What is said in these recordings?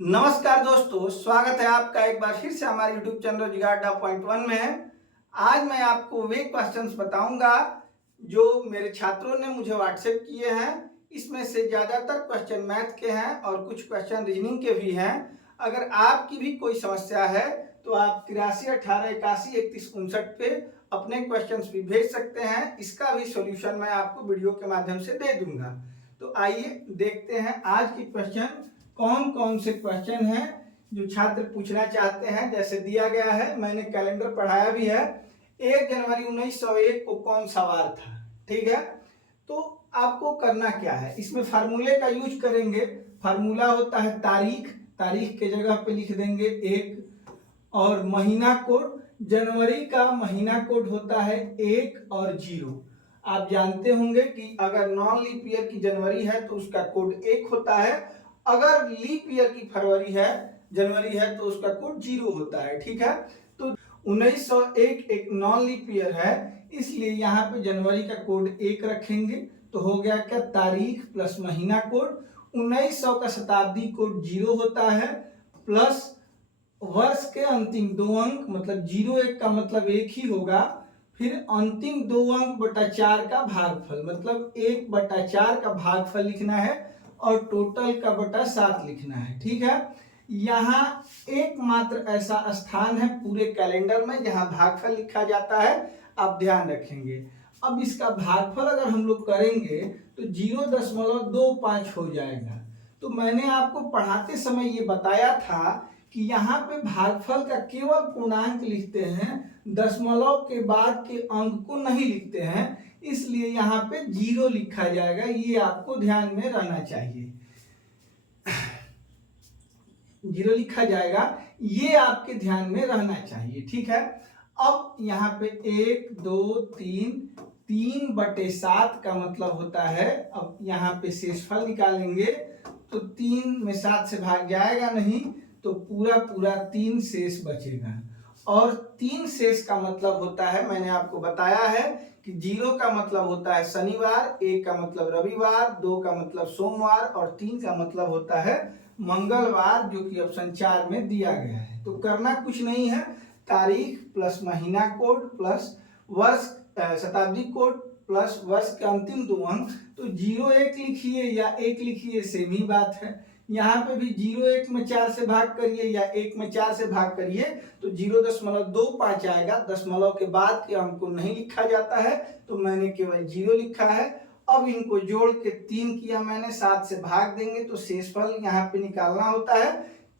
नमस्कार दोस्तों, स्वागत है आपका एक बार फिर से हमारे YouTube चैनल रोजगार अड्डा पॉइंट वन में। आज मैं आपको वे क्वेश्चंस बताऊंगा जो मेरे छात्रों ने मुझे व्हाट्सएप किए हैं। इसमें से ज़्यादातर क्वेश्चन मैथ के हैं और कुछ क्वेश्चन रीजनिंग के भी हैं। अगर आपकी भी कोई समस्या है तो आप 83 18 81 31 59 पे अपने क्वेश्चंस भी भेज सकते हैं। इसका भी सोल्यूशन मैं आपको वीडियो के माध्यम से दे दूंगा। तो आइए देखते हैं आज की क्वेश्चन कौन कौन से क्वेश्चन हैं जो छात्र पूछना चाहते हैं। जैसे दिया गया है, मैंने कैलेंडर पढ़ाया भी है। 1 जनवरी 1901 को कौन सा वार था, ठीक है। तो आपको करना क्या है, इसमें फार्मूले का यूज करेंगे। फार्मूला होता है तारीख, तारीख के जगह पे लिख देंगे 1, और महीना कोड, जनवरी का महीना कोड होता है 1 और 0। आप जानते होंगे कि अगर नॉन लीप ईयर की जनवरी है तो उसका कोड 1 होता है, अगर लीप ईयर की फरवरी है जनवरी है तो उसका कोड 0 होता है, ठीक है। तो 1901 एक नॉन लीप ईयर है, इसलिए यहाँ पे जनवरी का कोड 1 रखेंगे। तो हो गया क्या, तारीख प्लस महीना कोड। 1900 का शताब्दी कोड 0 होता है, प्लस वर्ष के अंतिम 2 अंक, मतलब 01 का मतलब 1 ही होगा। फिर अंतिम 2 अंक बटा 4 का भागफल, मतलब 1/4 का भागफल लिखना है और टोटल का बटा 7 लिखना है, ठीक है। यहाँ एकमात्र ऐसा स्थान है पूरे कैलेंडर में जहां भागफल लिखा जाता है, आप ध्यान रखेंगे। अब इसका भागफल अगर हम लोग करेंगे तो 0.25 हो जाएगा। तो मैंने आपको पढ़ाते समय ये बताया था कि यहाँ पे भागफल का केवल पूर्णांक लिखते हैं, दशमलव के बाद के अंक को नहीं लिखते हैं, इसलिए यहाँ पे 0 लिखा जाएगा। ये आपको ध्यान में रहना चाहिए, 0 लिखा जाएगा, ये आपके ध्यान में रहना चाहिए, ठीक है। अब यहाँ पे 1 2 3 3/7 का मतलब होता है, अब यहाँ पे शेषफल निकालेंगे तो 3 में 7 से भाग जाएगा नहीं, तो पूरा पूरा 3 शेष बचेगा। और 3 शेष का मतलब होता है, मैंने आपको बताया है कि 0 का मतलब होता है शनिवार, 1 का मतलब रविवार, 2 का मतलब सोमवार और 3 का मतलब होता है मंगलवार, जो कि ऑप्शन 4 में दिया गया है। तो करना कुछ नहीं है, तारीख प्लस महीना कोड प्लस वर्ष शताब्दी कोड प्लस वर्ष के अंतिम 2 अंक। तो 01 लिखिए या 1 लिखिए, सेम ही बात है। यहाँ पे भी 01 में 4 से भाग करिए या 1 में 4 से भाग करिए तो 0.25 आएगा। दशमलव के बाद के अंक को नहीं लिखा जाता है, तो मैंने केवल 0 लिखा है। अब इनको जोड़ के 3 किया मैंने, 7 से भाग देंगे तो शेषफल यहाँ पे निकालना होता है,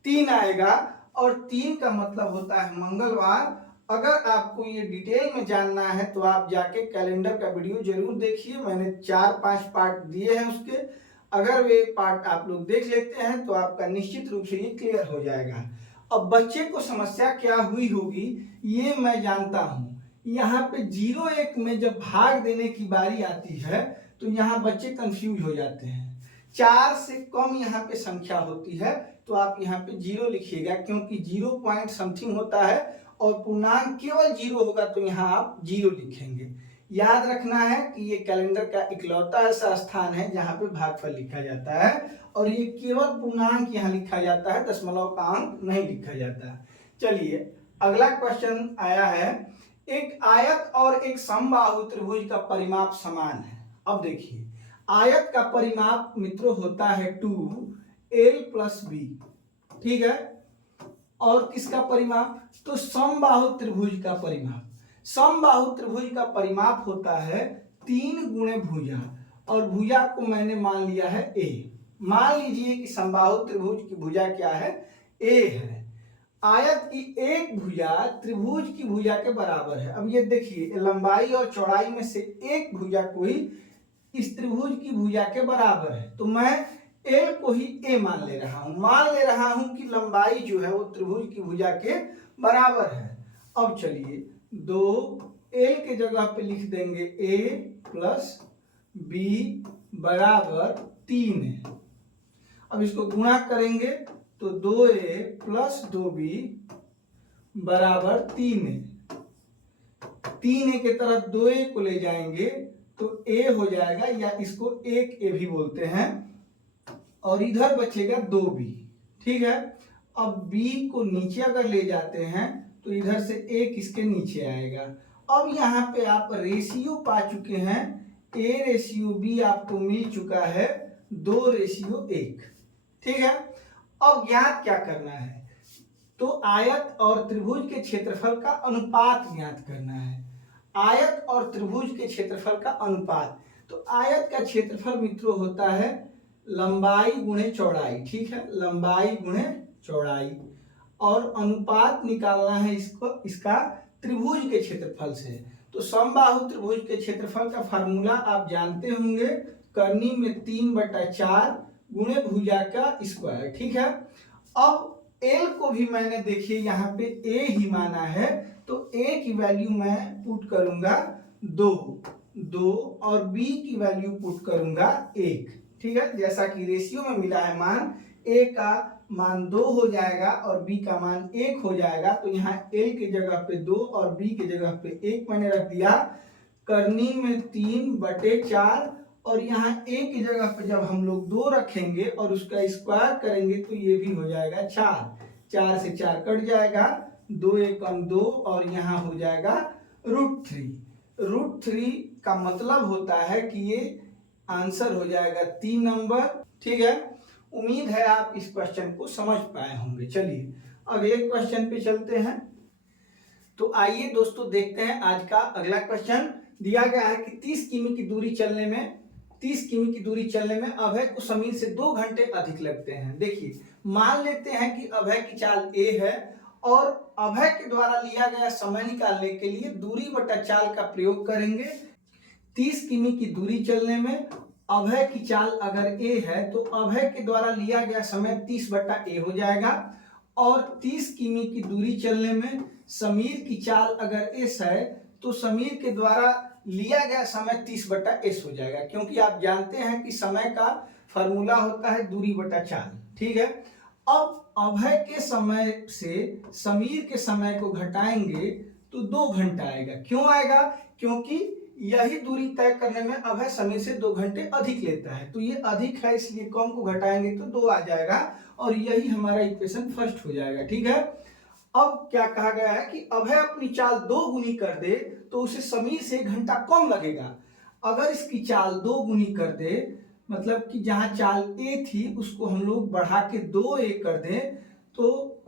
3 आएगा। और 3 का मतलब होता है मंगलवार। अगर आपको ये डिटेल में जानना है तो आप जाके कैलेंडर का वीडियो जरूर देखिए, मैंने 4-5 पार्ट दिए हैं उसके। अगर वे पार्ट आप लोग देख लेते हैं तो आपका निश्चित रूप से ये क्लियर हो जाएगा। अब बच्चे को समस्या क्या हुई होगी ये मैं जानता हूं। यहाँ पे 01 में जब भाग देने की बारी आती है तो यहाँ बच्चे कंफ्यूज हो जाते हैं। 4 से कम यहाँ पे संख्या होती है तो आप यहाँ पे 0 लिखिएगा, क्योंकि 0 पॉइंट समथिंग होता है और पूर्णांक केवल 0 होगा तो यहाँ आप 0 लिखेंगे। याद रखना है कि ये कैलेंडर का इकलौता ऐसा स्थान है जहाँ पे भागफल लिखा जाता है और ये केवल पूर्णांक यहाँ लिखा जाता है, दशमलव का अंक नहीं लिखा जाता है। चलिए अगला क्वेश्चन आया है, एक आयत और एक समबाहु त्रिभुज का परिमाप समान है। अब देखिए, आयत का परिमाप मित्रों होता है 2l + b, ठीक है। और किसका परिमाप, तो समबाहु त्रिभुज का परिमाप। समबाहु त्रिभुज का परिमाप होता है 3 × भुजा, और भुजा को मैंने मान लिया है a। मान लीजिए कि समबाहु त्रिभुज की भुजा क्या है, a है। आयत की एक भुजा त्रिभुज की भुजा के बराबर है। अब ये देखिए, लंबाई और चौड़ाई में से एक भुजा को ही इस त्रिभुज की भुजा के बराबर है, तो मैं एल को ही ए मान ले रहा हूं कि लंबाई जो है वो त्रिभुज की भुजा के बराबर है। अब चलिए 2l के जगह पे लिख देंगे a + b = 3 है। अब इसको गुणा करेंगे तो 2a + 2b = 3 है। 3a के तरफ 2a को ले जाएंगे तो a हो जाएगा, या इसको 1a भी बोलते हैं, और इधर बचेगा 2b, ठीक है। अब बी को नीचे अगर ले जाते हैं तो इधर से एक इसके नीचे आएगा। अब यहाँ पे आप रेशियो पा चुके हैं, ए रेशियो बी आपको मिल चुका है 2:1, ठीक है। अब ज्ञात क्या करना है, तो आयत और त्रिभुज के क्षेत्रफल का अनुपात ज्ञात करना है। आयत और त्रिभुज के क्षेत्रफल का अनुपात, तो आयत का क्षेत्रफल मित्रों होता है लंबाई गुणे चौड़ाई, ठीक है, लंबाई गुणे चौड़ाई। और अनुपात निकालना है इसका त्रिभुज के क्षेत्रफल से। तो समबाहु त्रिभुज के क्षेत्रफल का फार्मूला आप जानते होंगे, करनी में 3/4 गुणे भुजा का स्क्वायर, ठीक है। अब एल को भी मैंने देखिए यहाँ पे ए ही माना है, तो ए की वैल्यू मैं पुट करूंगा 2 और बी की वैल्यू पुट करूंगा 1, ठीक है। जैसा कि रेशियो में मिला है मान, ए का मान 2 हो जाएगा और बी का मान 1 हो जाएगा। तो यहाँ एल की जगह पे 2 और बी की जगह पे 1 मैंने रख दिया। करनी में 3/4 और यहाँ ए की जगह पे जब हम लोग 2 रखेंगे और उसका स्क्वायर करेंगे तो ये भी हो जाएगा 4 से 4 कट जाएगा, 2 एकम 2 और यहाँ हो जाएगा √3। √3 का मतलब होता है कि ये आंसर हो जाएगा 3 नंबर, ठीक है। उम्मीद है आप इस क्वेश्चन को समझ पाए होंगे। चलिए अगले क्वेश्चन पे चलते हैं। तो आइए दोस्तों देखते हैं आज का अगला क्वेश्चन। दिया गया है कि 30 किमी की दूरी चलने में अभय को समीर से 2 घंटे अधिक लगते हैं। देखिए मान लेते हैं कि अभय की चाल ए है और अभय के द्वारा लिया गया समय निकालने के लिए दूरी बटा चाल का प्रयोग करेंगे। 30 किमी की दूरी चलने में अभय की चाल अगर ए है तो अभय के द्वारा लिया गया समय 30/a हो जाएगा। और 30 किमी की दूरी चलने में समीर की चाल अगर एस है तो समीर के द्वारा लिया गया समय 30/s हो जाएगा, क्योंकि आप जानते हैं कि समय का फॉर्मूला होता है दूरी बटा चाल, ठीक है। अब अभय के समय से समीर के समय को घटाएंगे तो 2 घंटा आएगा। क्यों आएगा, क्योंकि यही दूरी तय करने में अभय समीर से 2 घंटे अधिक लेता है, तो ये अधिक है इसलिए कम को घटाएंगे तो 2 आ जाएगा और यही हमारा इक्वेशन फर्स्ट हो जाएगा, ठीक है। अब क्या कहा गया है कि अभय अपनी चाल 2 गुनी कर दे तो उसे समीर से 1 घंटा कम लगेगा। अगर इसकी चाल 2 गुनी कर दे, मतलब कि जहां चाल ए थी उसको हम लोग बढ़ा के 2a कर दें तो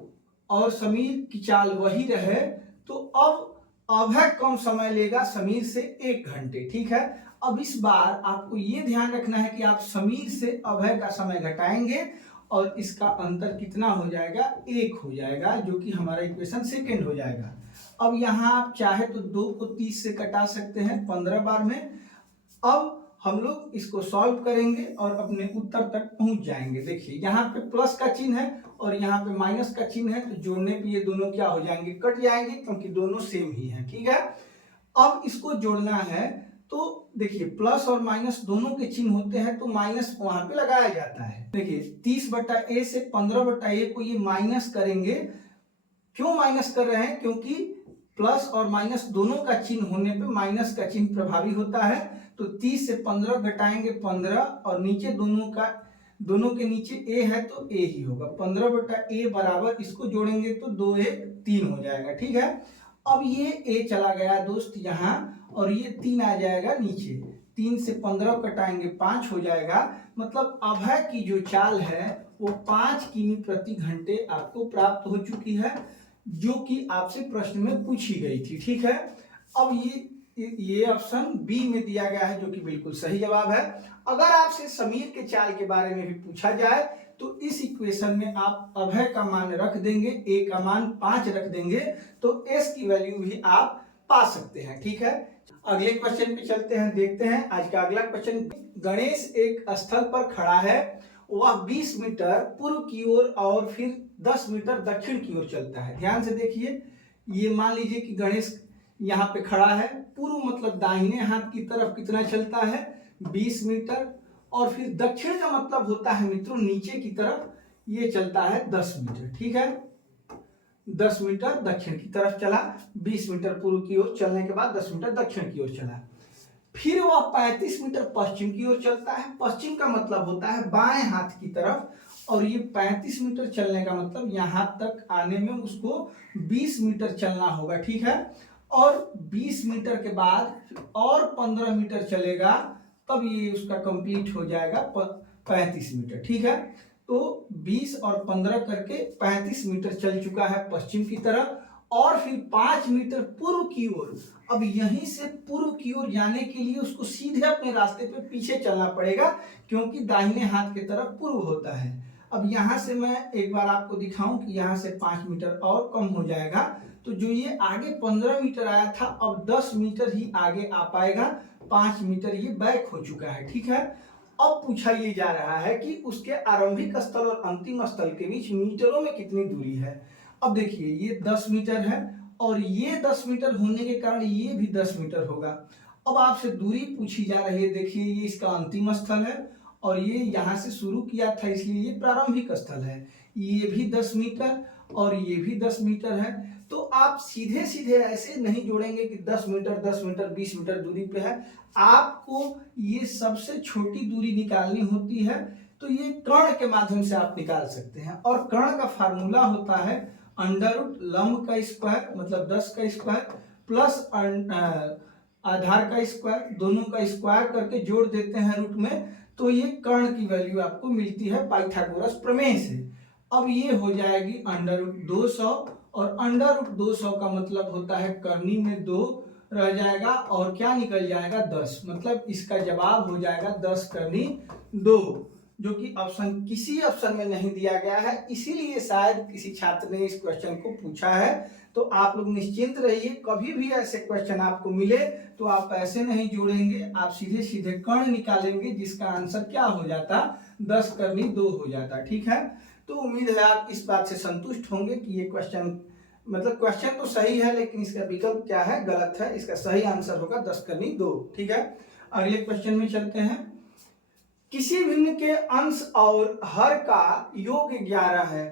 और समीर की चाल वही रहे, तो अब अभय कम समय लेगा समीर से 1 घंटे, ठीक है। अब इस बार आपको ये ध्यान रखना है कि आप समीर से अभय का समय घटाएंगे और इसका अंतर कितना हो जाएगा, 1 हो जाएगा, जो कि हमारा इक्वेशन सेकंड हो जाएगा। अब यहाँ आप चाहे तो 2 को 30 से कटा सकते हैं 15 बार में। अब हम लोग इसको सॉल्व करेंगे और अपने उत्तर तक पहुंच जाएंगे। देखिए यहाँ पे प्लस का चिन्ह है और यहाँ पे माइनस का चिन्ह है, तो जोड़ने पे ये दोनों क्या हो जाएंगे, कट जाएंगे, क्योंकि दोनों सेम ही है, ठीक है। अब इसको जोड़ना है तो देखिए प्लस और माइनस दोनों के चिन्ह होते हैं तो माइनस वहां पे लगाया जाता है। देखिए 30/a से 15/a को ये माइनस करेंगे। क्यों माइनस कर रहे हैं, क्योंकि प्लस और माइनस दोनों का चिन्ह होने पे माइनस का चिन्ह प्रभावी होता है। तो 30 से 15 घटाएंगे 15 और नीचे दोनों के नीचे a है तो a ही होगा। 15/a बराबर इसको जोड़ेंगे तो 2 1 3 हो जाएगा, ठीक है। अब ये a चला गया दोस्त यहाँ और ये 3 आ जाएगा नीचे। 3 से 15 कटाएंगे 5 हो जाएगा। मतलब अभय की जो चाल है वो 5 किमी प्रति घंटे आपको प्राप्त हो चुकी है, जो कि आपसे प्रश्न में पूछी गई थी, ठीक है। अब ये ऑप्शन बी में दिया गया है, जो कि बिल्कुल सही जवाब है। अगर आपसे समीर के चाल के बारे में भी पूछा जाए तो इस इक्वेशन में आप अभय का मान रख देंगे, ए का मान 5 रख देंगे, तो एस की वैल्यू भी आप पा सकते हैं, ठीक है। अगले क्वेश्चन पे चलते हैं, देखते हैं आज का अगला क्वेश्चन। गणेश एक स्थल पर खड़ा है, वह 20 मीटर पूर्व की ओर और फिर 10 मीटर दक्षिण की ओर चलता है। ध्यान से देखिए, ये मान लीजिए कि गणेश यहाँ पे खड़ा है, पूर्व मतलब दाहिने हाथ की तरफ कितना चलता है, 20 मीटर, और फिर दक्षिण का मतलब होता है मित्रों नीचे की तरफ, ये चलता है 10 मीटर, ठीक है। 10 मीटर दक्षिण की तरफ चला, 20 मीटर पूर्व की ओर चलने के बाद 10 मीटर दक्षिण की ओर चला। फिर वह 35 मीटर पश्चिम की ओर चलता है। पश्चिम का मतलब होता है बाएं हाथ की तरफ, और ये 35 मीटर चलने का मतलब यहाँ तक आने में उसको 20 मीटर चलना होगा, ठीक है। और 20 मीटर के बाद और 15 मीटर चलेगा, तब ये उसका कंप्लीट हो जाएगा 35 मीटर, ठीक है। तो 20 और 15 करके 35 मीटर चल चुका है पश्चिम की तरफ, और फिर 5 मीटर पूर्व की ओर। अब यहीं से पूर्व की ओर जाने के लिए उसको सीधे अपने रास्ते पे पीछे चलना पड़ेगा, क्योंकि दाहिने हाथ की तरफ पूर्व होता है। अब यहाँ से मैं एक बार आपको दिखाऊं कि यहाँ से 5 मीटर और कम हो जाएगा, तो जो ये आगे 15 मीटर आया था अब 10 मीटर ही आगे आ पाएगा, 5 मीटर ये बैक हो चुका है, ठीक है। अब पूछा ये जा रहा है कि उसके आरंभिक स्थल और अंतिम स्थल के बीच मीटरों में कितनी दूरी है। अब देखिए ये 10 मीटर है और ये 10 मीटर होने के कारण ये भी 10 मीटर होगा। अब आपसे दूरी पूछी जा रही है, देखिए ये इसका अंतिम स्थल है और ये यहाँ से शुरू किया था इसलिए ये प्रारंभिक स्थल है। ये भी 10 मीटर और ये भी 10 मीटर है। तो आप सीधे सीधे ऐसे नहीं जोड़ेंगे कि 10 मीटर 10 मीटर 20 मीटर दूरी पे है, आपको ये सबसे छोटी दूरी निकालनी होती है। तो ये कर्ण के माध्यम से आप निकाल सकते हैं, और कर्ण का फार्मूला होता है अंडर रूट लंब का स्क्वायर मतलब 10 का स्क्वायर प्लस आधार का स्क्वायर, दोनों का स्क्वायर करके जोड़ देते हैं रूट में, तो ये कर्ण की वैल्यू आपको मिलती है पाइथागोरस प्रमेय से। अब ये हो जाएगी अंडर रूट 200, और अंडर रूट 200 का मतलब होता है करनी में 2 रह जाएगा और क्या निकल जाएगा 10, मतलब इसका जवाब हो जाएगा 10 करनी 2, जो कि ऑप्शन किसी ऑप्शन में नहीं दिया गया है, इसीलिए शायद किसी छात्र ने इस क्वेश्चन को पूछा है। तो आप लोग निश्चिंत रहिए, कभी भी ऐसे क्वेश्चन आपको मिले तो आप ऐसे नहीं जोड़ेंगे, आप सीधे सीधे कर्ण निकालेंगे, जिसका आंसर क्या हो जाता 10 करनी 2 हो जाता, ठीक है। तो उम्मीद है आप इस बात से संतुष्ट होंगे कि ये क्वेश्चन मतलब क्वेश्चन तो सही है, लेकिन इसका विकल्प क्या है गलत है, इसका सही आंसर होगा 10 करनी 2, ठीक है। अगले क्वेश्चन में चलते हैं। किसी भिन्न के अंश और हर का योग 11 है,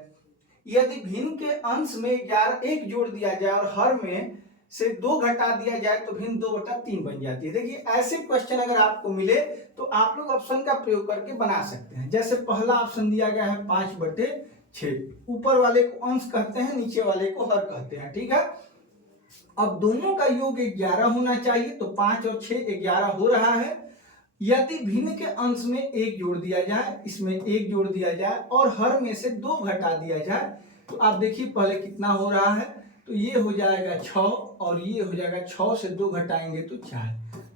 यदि भिन्न के अंश में 11 एक जोड़ दिया जाए और हर में से 2 घटा दिया जाए तो भिन्न 2/3 बन जाती है। देखिए ऐसे क्वेश्चन अगर आपको मिले तो आप लोग ऑप्शन का प्रयोग करके बना सकते हैं। जैसे पहला ऑप्शन दिया गया है 5/6, ऊपर वाले को अंश कहते हैं, नीचे वाले को हर कहते हैं, ठीक है। अब दोनों का योग 11 होना चाहिए, तो 5 और 6 11 हो रहा है। यदि भिन्न के अंश में 1 जोड़ दिया जाए, इसमें 1 जोड़ दिया जाए और हर में से 2 घटा दिया जाए, तो आप देखिए पहले कितना हो रहा है, तो ये हो जाएगा 6 और ये हो जाएगा 6 से 2 घटाएंगे तो 4,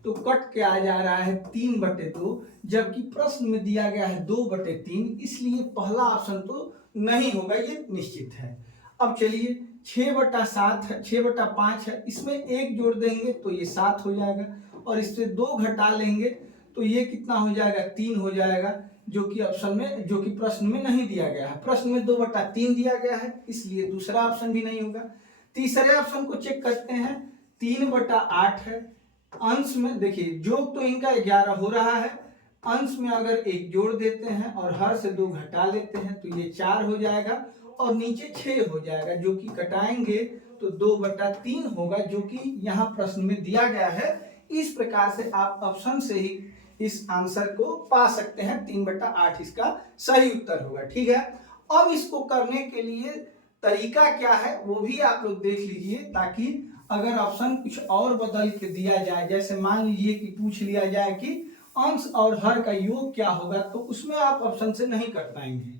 तो कट के आ जा रहा है 3/2, जबकि प्रश्न में दिया गया है 2/3, इसलिए पहला ऑप्शन तो नहीं होगा, ये निश्चित है। अब चलिए 6/7 है, 6/5 है, इसमें 1 जोड़ देंगे तो ये 7 हो जाएगा, और इससे 2 घटा लेंगे तो ये कितना हो जाएगा 3 हो जाएगा, जो कि ऑप्शन में जो कि प्रश्न में नहीं दिया गया है। प्रश्न में 2/3 दिया गया है, इसलिए दूसरा ऑप्शन भी नहीं होगा। तीसरे ऑप्शन को चेक करते हैं, 3/8 है, अंश में देखिए जोग तो इनका 11 हो रहा है, अंश में अगर 1 जोड़ देते हैं और हर से 2 घटा लेते हैं तो ये 4 हो जाएगा, और नीचे 6 हो जाएगा, जो कि घटाएंगे तो 2/3 होगा, जो कि यहाँ प्रश्न में दिया गया है। इस प्रकार से आप ऑप्शन से ही इस आंसर को पा सकते हैं, 3/8 इसका सही उत्तर होगा, ठीक है। अब इसको करने के लिए तरीका क्या है वो भी आप लोग देख लीजिए, ताकि अगर ऑप्शन कुछ और बदल के दिया जाए, जैसे मान लीजिए कि पूछ लिया जाए कि अंश और हर का योग क्या होगा, तो उसमें आप ऑप्शन से नहीं कर पाएंगे।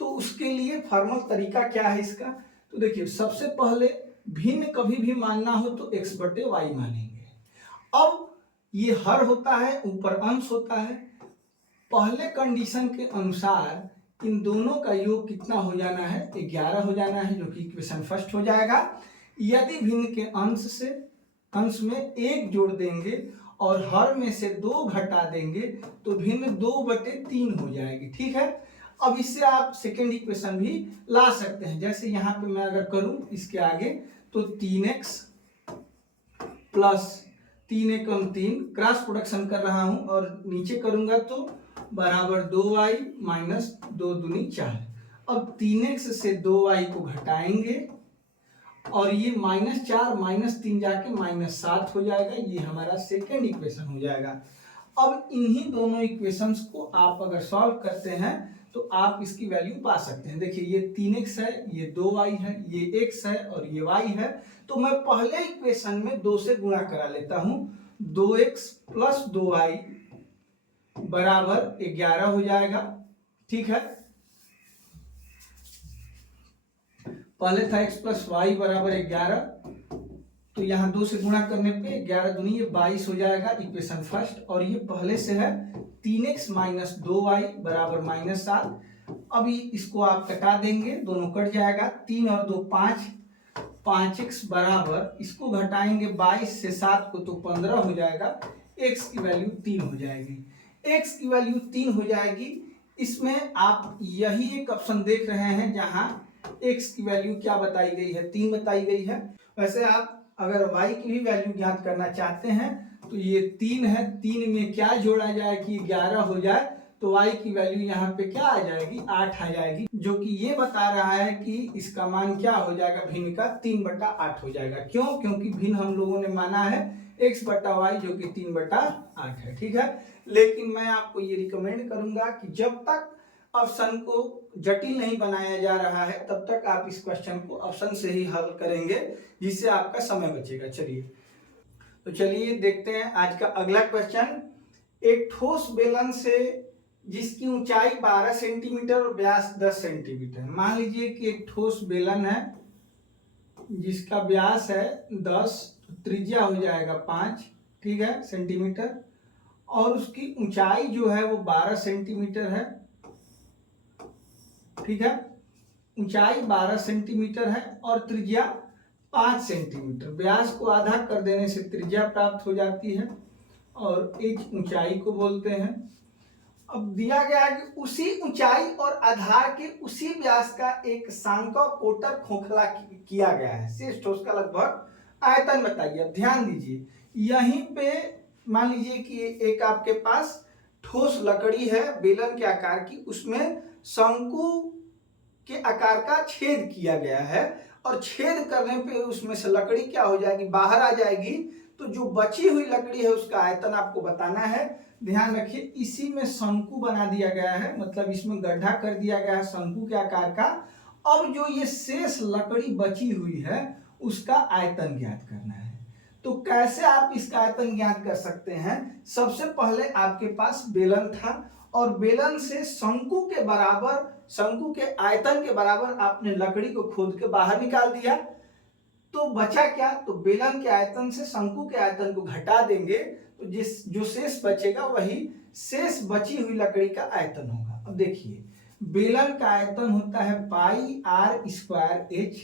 तो उसके लिए फॉर्मल तरीका क्या है इसका, तो देखिए सबसे पहले भिन्न कभी भी मानना हो तो x/y मानेंगे। अब ये हर होता है, ऊपर अंश होता है, पहले कंडीशन के अनुसार इन दोनों का योग कितना हो जाना है 11 हो जाना है, जो कि इक्वेशन फर्स्ट हो जाएगा। यदि भिन्न के अंश में 1 जोड़ देंगे और हर में से 2 घटा देंगे तो भिन्न 2/3 हो जाएगी, ठीक है। अब इससे आप सेकेंड इक्वेशन भी ला सकते हैं, जैसे यहाँ पे मैं अगर करूं इसके आगे तो 3x प्लस 3 क्रॉस प्रोडक्शन कर रहा हूं और नीचे करूंगा तो बराबर 2y माइनस 2 दूनी 4। अब 3x से 2y को घटाएंगे और ये -4 -3 जाके -7 हो जाएगा, ये हमारा सेकेंड इक्वेशन हो जाएगा। अब इन्हीं दोनों इक्वेशंस को आप अगर सॉल्व करते हैं तो आप इसकी वैल्यू पा सकते हैं। देखिए ये 3x है, ये 2y है, ये x है और ये y है। तो मैं पहले इक्वेशन में 2 से गुणा करा लेता हूं। 2x प्लस 2y बराबर 11 हो जाएगा। ठीक है, पहले था x प्लस वाई बराबर 11, तो यहाँ 2 से गुणा करने पे 11 दूनी ये 22 हो जाएगा, इक्वेशन फर्स्ट। और ये पहले से है 3x माइनस 2y बराबर -7। अभी इसको आप कटा देंगे, दोनों कट जाएगा, 3 और 2 5, 5x बराबर, इसको घटाएंगे 22 से 7 को तो 15 हो जाएगा। x की वैल्यू 3 हो जाएगी। x की वैल्यू 3 हो जाएगी। इसमें आप यही एक ऑप्शन देख रहे हैं जहां x की वैल्यू क्या बताई गई है, 3 बताई गई है। वैसे आप अगर y की भी वैल्यू ज्ञात करना चाहते हैं तो ये 3 है, 3 में क्या जोड़ा जाए कि 11 हो जाए, तो y की वैल्यू यहाँ पे क्या आ जाएगी, 8 आ जाएगी, जो कि ये बता रहा है कि इसका मान क्या हो जाएगा, भिन्न का 3/8 हो जाएगा। क्यों? क्योंकि भिन्न हम लोगों ने माना है x/y जो कि 3/8 है। ठीक है, लेकिन मैं आपको ये रिकमेंड करूंगा कि जब तक ऑप्शन को जटिल नहीं बनाया जा रहा है तब तक आप इस क्वेश्चन को ऑप्शन से ही हल करेंगे, जिससे आपका समय बचेगा। चलिए तो चलिए देखते हैं आज का अगला क्वेश्चन। एक ठोस बेलन से जिसकी ऊंचाई 12 सेंटीमीटर और व्यास 10 सेंटीमीटर। मान लीजिए कि एक ठोस बेलन है जिसका व्यास है 10, तो त्रिज्या हो जाएगा 5, ठीक है, सेंटीमीटर, और उसकी ऊंचाई जो है वो 12 सेंटीमीटर है। ठीक है, ऊंचाई 12 सेंटीमीटर है और त्रिज्या 5 सेंटीमीटर। व्यास को आधा कर देने से त्रिज्या प्राप्त हो जाती है और एच ऊंचाई को बोलते हैं। अब दिया गया है कि उसी ऊंचाई और आधार के उसी व्यास का एक सांका कोटर खोखला किया गया है। शेष ठोस का लगभग आयतन बताइए। अब ध्यान दीजिए, यहीं पे मान लीजिए कि एक आपके पास ठोस लकड़ी है बेलन के आकार की, उसमें शंकु के आकार का छेद किया गया है और छेद करने पे उसमें से लकड़ी क्या हो जाएगी, बाहर आ जाएगी। तो जो बची हुई लकड़ी है उसका आयतन आपको बताना है। ध्यान रखिए, इसी में शंकु बना दिया गया है, मतलब इसमें गड्ढा कर दिया गया है शंकु के आकार का। अब जो ये शेष लकड़ी बची हुई है उसका आयतन ज्ञात करना है। तो कैसे आप इसका आयतन ज्ञात कर सकते हैं? सबसे पहले आपके पास बेलन था और बेलन से शंकु के बराबर, शंकु के आयतन के बराबर आपने लकड़ी को खोद के बाहर निकाल दिया। तो बचा क्या? तो बेलन के आयतन से शंकु के आयतन को घटा देंगे तो जो शेष बचेगा वही शेष बची हुई लकड़ी का आयतन होगा। अब देखिए, बेलन का आयतन होता है πr²h।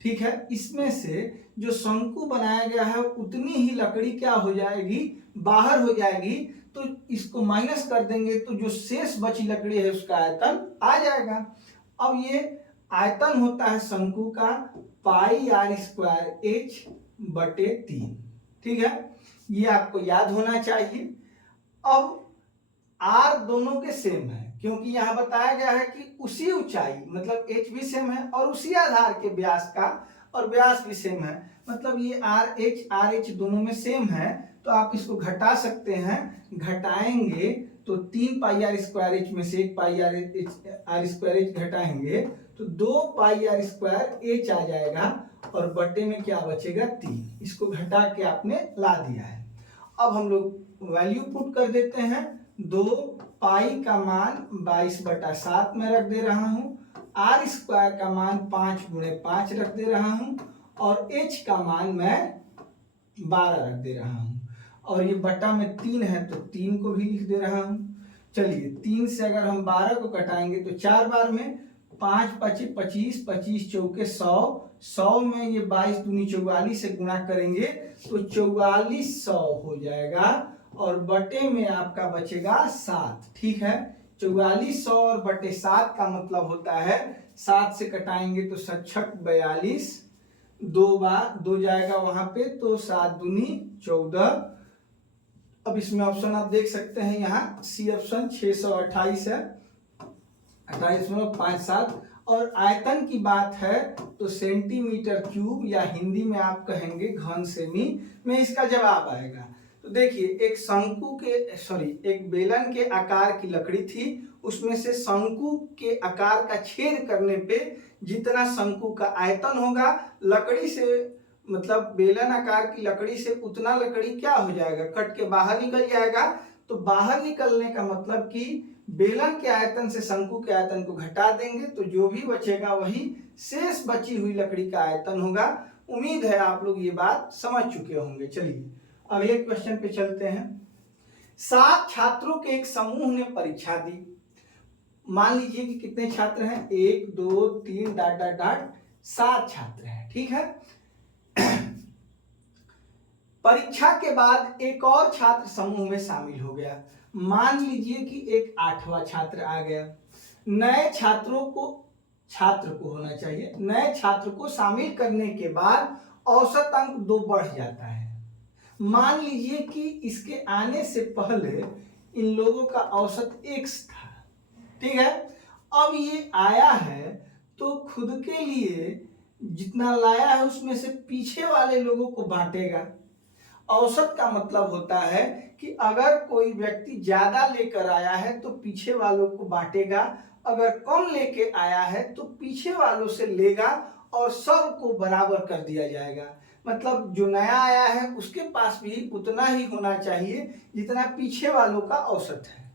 ठीक है, इसमें से जो शंकु बनाया गया है उतनी ही लकड़ी क्या हो जाएगी, बाहर हो जाएगी। तो इसको माइनस कर देंगे तो जो शेष बची लकड़ी है उसका आयतन आ जाएगा। अब ये आयतन होता है शंकु का πr²h/3। ठीक है, ये आपको याद होना चाहिए। अब r दोनों के सेम है क्योंकि यहां बताया गया है कि उसी ऊंचाई, मतलब h भी सेम है और उसी आधार के व्यास का, और व्यास भी सेम है, मतलब ये RH दोनों में सेम है। तो आप इसको घटा सकते हैं, घटाएंगे तो 3πr²h में से 1πr²h घटाएंगे तो 2πr²h आ जाएगा और बटे में क्या बचेगा, 3। इसको घटा के आपने ला दिया है। अब हम लोग वैल्यू पुट कर देते हैं। 2 पाई का मान 22/7 में रख दे रहा हूं, r² का मान 5×5 रख दे रहा हूं और h का मान मैं 12 रख दे रहा हूं, और ये बटा में 3 है तो 3 को भी लिख दे रहा हूं। चलिए 3 से अगर हम 12 को कटाएंगे तो 4 बार में 5 × 25, 25 चौके 100, 100 में ये 22 दूनी 44 से गुणा करेंगे तो 4400 हो जाएगा और बटे में आपका बचेगा 7। ठीक है, 4400 और बटे 7 का मतलब होता है 7 से कटाएंगे तो 7×6 42, 2 बार 2 जाएगा वहां पे तो 7 दूनी 14। अब इसमें ऑप्शन आप देख सकते हैं, यहाँ सी ऑप्शन 628 है, 28.57। और आयतन की बात है तो सेंटीमीटर क्यूब या हिंदी में आप कहेंगे घन सेमी में इसका जवाब आएगा। तो देखिए एक बेलन के आकार की लकड़ी थी, उसमें से शंकु के आकार का छेद करने पे जितना शंकु का आयतन होगा, लकड़ी से मतलब बेलन आकार की लकड़ी से उतना लकड़ी क्या हो जाएगा, कट के बाहर निकल जाएगा। तो बाहर निकलने का मतलब कि बेलन के आयतन से शंकु के आयतन को घटा देंगे तो जो भी बचेगा वही शेष बची हुई लकड़ी का आयतन होगा। उम्मीद है आप लोग ये बात समझ चुके होंगे। चलिए अगले क्वेश्चन पे चलते हैं। 7 छात्रों के एक समूह ने परीक्षा दी। मान लीजिए कि कितने छात्र हैं, 1 2 3 डॉट डॉट डॉट 7 छात्र हैं, ठीक है। परीक्षा के बाद एक और छात्र समूह में शामिल हो गया। मान लीजिए कि एक 8वां छात्र आ गया। नए छात्र को होना चाहिए, नए छात्र को शामिल करने के बाद औसत अंक 2 बढ़ जाता है। मान लीजिए कि इसके आने से पहले इन लोगों का औसत x था, ठीक है। अब ये आया है तो खुद के लिए जितना लाया है उसमें से पीछे वाले लोगों को बांटेगा। औसत का मतलब होता है कि अगर कोई व्यक्ति ज्यादा लेकर आया है तो पीछे वालों को बांटेगा, अगर कम लेके आया है तो पीछे वालों से लेगा और सबको बराबर कर दिया जाएगा। मतलब जो नया आया है उसके पास भी उतना ही होना चाहिए जितना पीछे वालों का औसत है।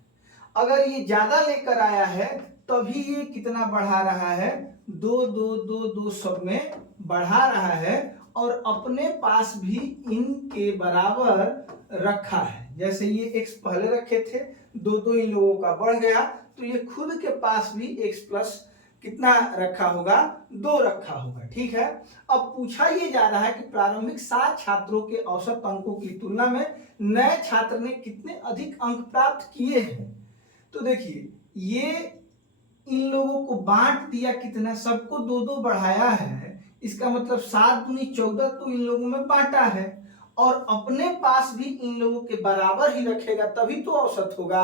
अगर ये ज्यादा लेकर आया है तभी ये कितना बढ़ा रहा है, 2 2 2 2 सब में बढ़ा रहा है और अपने पास भी इनके बराबर रखा है। जैसे ये x पहले रखे थे, 2 2 इन लोगों का बढ़ गया तो ये खुद के पास भी x प्लस कितना रखा होगा, 2 रखा होगा, ठीक है। अब पूछा ये जा रहा है कि प्रारंभिक 7 छात्रों के औसत अंकों की तुलना में नए छात्र ने कितने अधिक अंक प्राप्त किए हैं। तो देखिए ये इन लोगों को बांट दिया, कितना, सबको 2 2 बढ़ाया है, इसका मतलब 7 दूनी 14 तो इन लोगों में बांटा है और अपने पास भी इन लोगों के बराबर ही रखेगा तभी तो औसत होगा।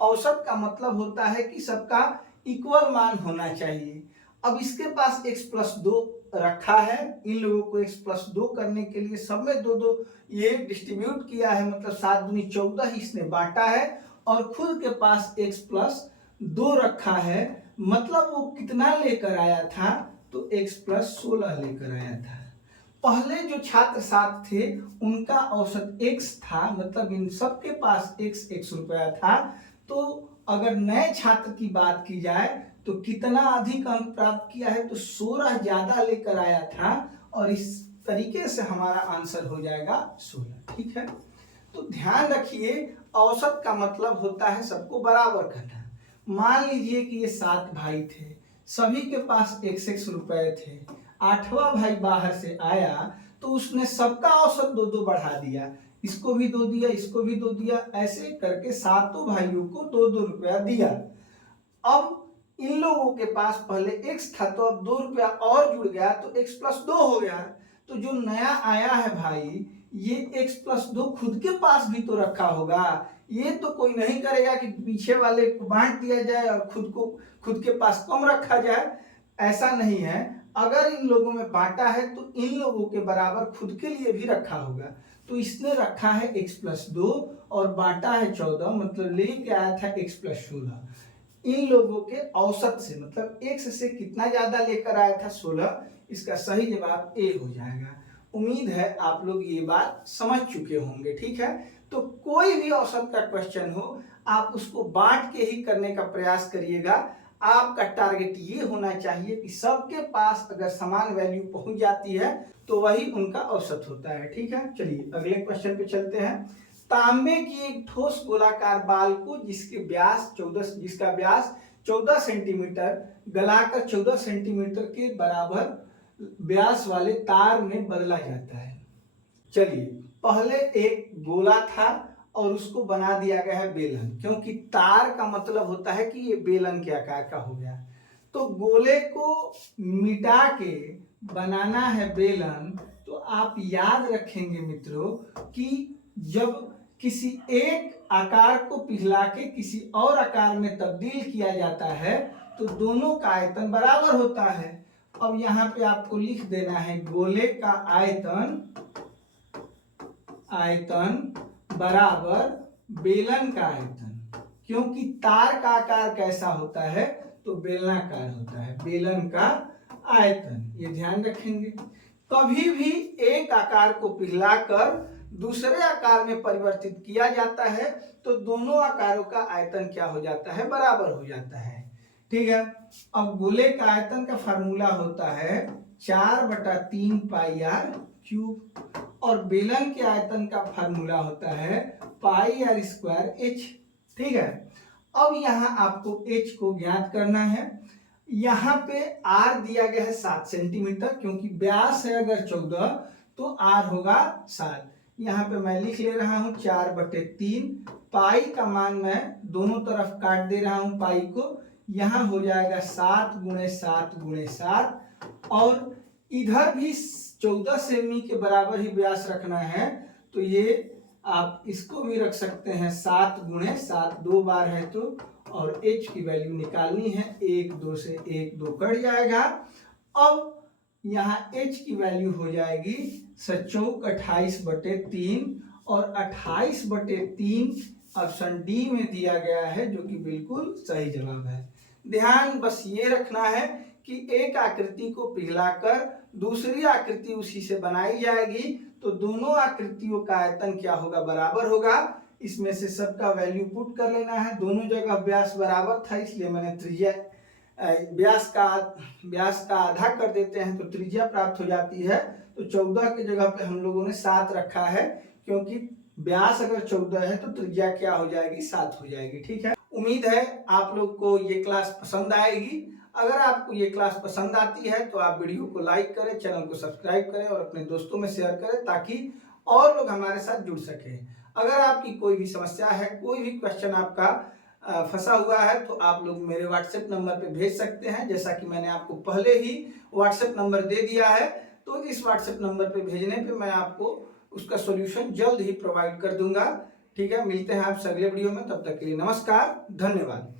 औसत का मतलब होता है कि सबका इक्वल मान होना चाहिए। अब इसके पास x प्लस 2 रखा है, इन लोगों को x प्लस 2 करने के लिए सब में 2 2 ये डिस्ट्रीब्यूट किया है, मतलब 7 दूनी 14 ही इसने बांटा है और खुद के पास x प्लस 2 रखा है। मतलब वो कितना लेकर आया था, तो x प्लस 16 लेकर आया था। पहले जो छात्र 7 थे उनका औसत x था, मतलब इन सब के पास x रुपया था। तो अगर नए छात्र की बात की जाए तो कितना अधिक अंक प्राप्त किया है, तो 16 ज्यादा लेकर आया था और इस तरीके से हमारा आंसर हो जाएगा 16, ठीक है। तो ध्यान रखिए औसत का मतलब होता है सबको बराबर करना। मान लीजिए कि ये 7 भाई थे, सभी के पास x रुपए थे, 8वां भाई बाहर से आया तो उसने सबका औसत 2 2 बढ़ा दिया, इसको भी 2 दिया, इसको भी 2 दिया, ऐसे करके 7 भाइयों को 2 2 रुपया दिया। अब इन लोगों के पास पहले x था तो अब 2 रुपया और जुड़ गया तो x प्लस 2 हो गया। तो जो नया आया है भाई ये x प्लस 2 खुद के पास भी तो रखा होगा। ये तो कोई नहीं करेगा कि पीछे वाले को बांट दिया जाए और खुद के पास कम रखा जाए, ऐसा नहीं है। अगर इन लोगों में बांटा है तो इन लोगों के बराबर खुद के लिए भी रखा होगा। तो इसने रखा है x प्लस 2 और बांटा है 14, मतलब लेके आया था x प्लस 16। इन लोगों के औसत से मतलब x से कितना ज्यादा लेकर आया था, 16। इसका सही जवाब A हो जाएगा। उम्मीद है आप लोग ये बात समझ चुके होंगे, ठीक है। तो कोई भी औसत का क्वेश्चन हो आप उसको बांट के ही करने का प्रयास करिएगा। आपका टारगेट ये होना चाहिए कि सबके पास अगर समान वैल्यू पहुंच जाती है तो वही उनका औसत होता है, ठीक है। चलिए अगले क्वेश्चन पे चलते हैं। तांबे की एक ठोस गोलाकार बाल को जिसका व्यास 14 सेंटीमीटर गलाकर 14 सेंटीमीटर के बराबर व्यास वाले तार में बदला जाता है। चलिए पहले एक गोला था और उसको बना दिया गया है बेलन, क्योंकि तार का मतलब होता है कि ये बेलन के आकार का हो गया। तो गोले को मिटा के बनाना है बेलन। तो आप याद रखेंगे मित्रों कि जब किसी एक आकार को पिघला के किसी और आकार में तब्दील किया जाता है तो दोनों का आयतन बराबर होता है। अब यहाँ पे आपको लिख देना है गोले का आयतन बराबर बेलन का आयतन। क्योंकि तार का आकार कैसा होता है, तो बेलनाकार होता है, बेलन का आयतन, ये ध्यान रखेंगे। कभी भी एक आकार को पिघलाकर दूसरे आकार में परिवर्तित किया जाता है तो दोनों आकारों का आयतन क्या हो जाता है, बराबर हो जाता है। ठीक है, अब गोले का आयतन का फार्मूला होता है 4/3 पाई आर क्यूब और बेलन के आयतन का फार्मूला होता है पाई आर स्क्वायर एच। ठीक है, अब यहाँ आपको एच को ज्ञात करना है। यहाँ पे आर दिया गया है 7 सेंटीमीटर, क्योंकि व्यास है अगर 14 तो आर होगा 7। यहाँ पे मैं लिख ले रहा हूँ 4/3, पाई का मान मैं दोनों तरफ काट दे रहा हूँ पाई को, यहाँ हो जाएगा 7 × 7 × 7 और इधर भी 14 सेमी के बराबर ही व्यास रखना है, तो ये आप इसको भी रख सकते हैं 7 × 7, 2 बार है तो, और h की वैल्यू निकालनी है, 1 2 से 1 2 कट जाएगा। अब यहाँ h की वैल्यू हो जाएगी 28/3 और 28/3 ऑप्शन डी में दिया गया है, जो कि बिल्कुल सही जवाब है। ध्यान बस ये रखना है कि एक आकृति को पिघलाकर दूसरी आकृति उसी से बनाई जाएगी तो दोनों आकृतियों का आयतन क्या होगा, बराबर होगा। इसमें से सबका वैल्यू पुट कर लेना है। दोनों जगह व्यास बराबर था, इसलिए मैंने त्रिज्या व्यास का आधा कर देते हैं तो त्रिज्या प्राप्त हो जाती है। तो 14 की जगह पे हम लोगों ने 7 रखा है, क्योंकि व्यास अगर 14 है तो त्रिज्या क्या हो जाएगी, 7 हो जाएगी। ठीक है, उम्मीद है आप लोग को ये क्लास पसंद आएगी। अगर आपको ये क्लास पसंद आती है तो आप वीडियो को लाइक करें, चैनल को सब्सक्राइब करें और अपने दोस्तों में शेयर करें, ताकि और लोग हमारे साथ जुड़ सके। अगर आपकी कोई भी समस्या है, कोई भी क्वेश्चन आपका फंसा हुआ है, तो आप लोग मेरे व्हाट्सएप नंबर पे भेज सकते हैं। जैसा कि मैंने आपको पहले ही व्हाट्सएप नंबर दे दिया है, तो इस व्हाट्सएप नंबर पे भेजने पे मैं आपको उसका सॉल्यूशन जल्द ही प्रोवाइड कर दूंगा। ठीक है, मिलते हैं आपसे अगले वीडियो में, तब तक के लिए नमस्कार, धन्यवाद।